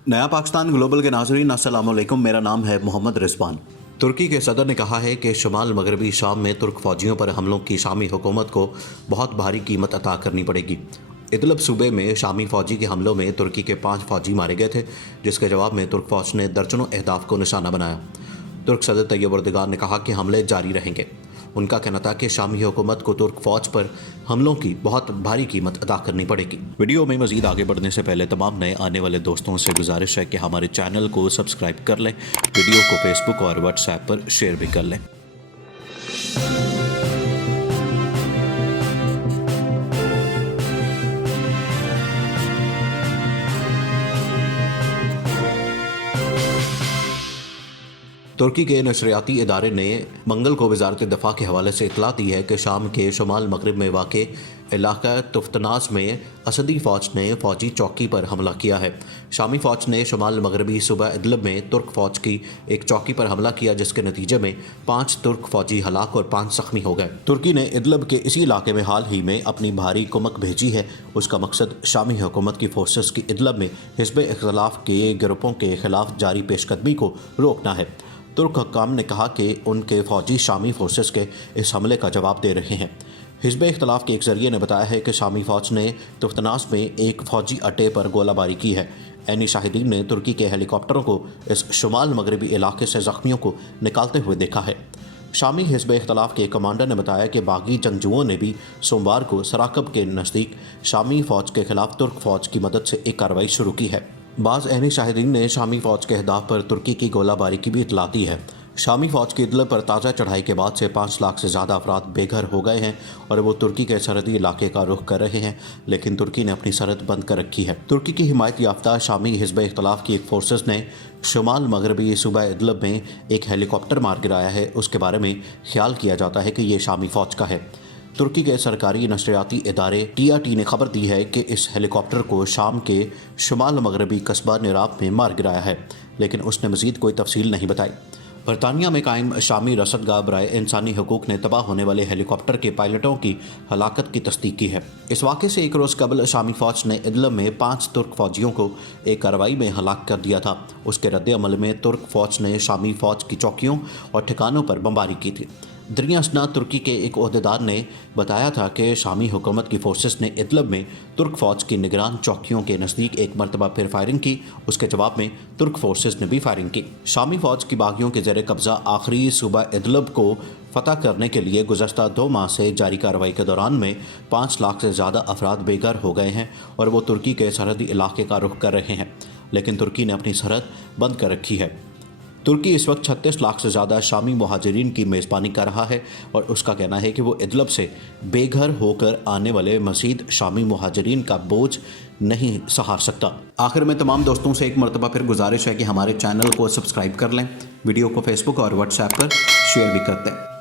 नया पाकिस्तान ग्लोबल के नाज़रीन अस्सलाम वालेकुम। मेरा नाम है मोहम्मद रिजवान। तुर्की के सदर ने कहा है कि शुमाल मगरबी शाम में तुर्क फौजियों पर हमलों की शामी हुकूमत को बहुत भारी कीमत अता करनी पड़ेगी। इदलब सूबे में शामी फौजी के हमलों में तुर्की के 5 फौजी मारे गए थे, जिसके जवाब में तुर्क फौज ने दर्जनों अहदाफ को निशाना बनाया। तुर्क सदर तैयब एर्दोगान ने कहा कि हमले जारी रहेंगे। उनका कहना था कि शामी हुकूमत को तुर्क फौज पर हमलों की बहुत भारी कीमत अदा करनी पड़ेगी। वीडियो में मजीद आगे बढ़ने से पहले तमाम नए आने वाले दोस्तों से गुजारिश है कि हमारे चैनल को सब्सक्राइब कर लें, वीडियो को फेसबुक और व्हाट्सएप पर शेयर भी कर लें। तुर्की के नशरियाती इदारे ने मंगल को वजारत दफ़ा के हवाले से इतला दी है कि शाम के शुमाल मगरब में वाक़े इलाका तुफ्तनास में असदी फ़ौज ने फ़ौजी चौकी पर हमला किया है। शामी फ़ौज ने शुमाल मगरबी सूबा इदलब में तुर्क फ़ौज की एक चौकी पर हमला किया, जिसके नतीजे में 5 तुर्क फ़ौजी हलाक और 5 ज़ख्मी हो गए। तुर्की ने इदलब के इसी इलाके में हाल ही में अपनी भारी कुमक भेजी है। उसका मकसद शामी हुकूमत की फोर्सेस की इदलब में हिज़्ब इख्तिलाफ के ग्रुपों के खिलाफ जारी पेशकदमी को रोकना है। तुर्क हुक्काम ने कहा कि उनके फ़ौजी शामी फोर्सेस के इस हमले का जवाब दे रहे हैं। हिज़्ब इख्तिलाफ के एक ज़रिए ने बताया है कि शामी फ़ौज ने तुफ्तनास में एक फ़ौजी अड्डे पर गोलाबारी की है। ऐनी शाहिदीन ने तुर्की के हेलीकॉप्टरों को इस शुमाल मगरबी इलाके से ज़ख्मियों को निकालते हुए देखा है। शामी हिज़्ब इख्तिलाफ के कमांडर ने बताया कि बागी जंगजुओं ने भी सोमवार को सराकब के नज़दीक शामी फ़ौज के खिलाफ तुर्क फ़ौज की मदद से एक कार्रवाई शुरू की है। बाज़ ऐनी शाहिदीन ने शामी फ़ौज के अहदाफ पर तुर्की की गोलाबारी की भी इतला दी है। शामी फ़ौज की इदलब पर ताज़ा चढ़ाई के बाद से 5 लाख से ज़्यादा अफराद बेघर हो गए हैं और वो तुर्की के सरहदी इलाके का रुख कर रहे हैं, लेकिन तुर्की ने अपनी सरहद बंद कर रखी है। तुर्की की हिमायत याफ्ता शामी हिज़्ब इख्तिलाफ की एक फोर्सेस ने शुमाल मगरबी सूबा इदलब में एक हेलीकॉप्टर मार गिराया है। उसके बारे में ख्याल किया जाता है कि ये शामी फ़ौज का है। तुर्की के सरकारी नशरियाती इदारे TRT ने खबर दी है कि इस हेलीकॉप्टर को शाम के शुमाल मगरबी कस्बा निराब में मार गिराया है, लेकिन उसने मज़ीद कोई तफसील नहीं बताई। बरतानिया में कायम शामी रसदगाह बराए इंसानी हकूक़ ने तबाह होने वाले हेलीकॉप्टर के पायलटों की हलाकत की तस्दीक की है। इस वाक़े से एक रोज़ कबल शामी फ़ौज ने इदलब में 5 तुर्क फ़ौजियों को एक कार्रवाई में हलाक कर दिया था। उसके रद्द-ए-अमल में तुर्क फ़ौज ने शामी फ़ौज की चौकियों और ठिकानों पर बमबारी की थी। दरिया असना तुर्की के एक ओहदेदार ने बताया था कि शामी हुकूमत की फोर्सेस ने इदलब में तुर्क फ़ौज की निगरान चौकियों के नज़दीक एक मरतबा फिर फायरिंग की। उसके जवाब में तुर्क फोर्सेस ने भी फायरिंग की। शामी फ़ौज की बागियों के ज़ेरे कब्ज़ा आखिरी सूबा इदलब को फ़तह करने के लिए गुज़श्ता 2 माह से जारी कार्रवाई के दौरान में 5 लाख से ज़्यादा अफराद बेघर हो गए हैं और वो तुर्की के सरहदी इलाके का रुख कर रहे हैं, लेकिन तुर्की ने अपनी सरहद बंद कर रखी है। तुर्की इस वक्त 36 लाख से ज़्यादा शामी मुहाजिरीन की मेज़बानी कर रहा है और उसका कहना है कि वो इदलब से बेघर होकर आने वाले मज़ीद शामी मुहाजिरीन का बोझ नहीं सहार सकता। आखिर में तमाम दोस्तों से एक मरतबा फिर गुजारिश है कि हमारे चैनल को सब्सक्राइब कर लें, वीडियो को फेसबुक और व्हाट्सएप पर शेयर भी करते हैं।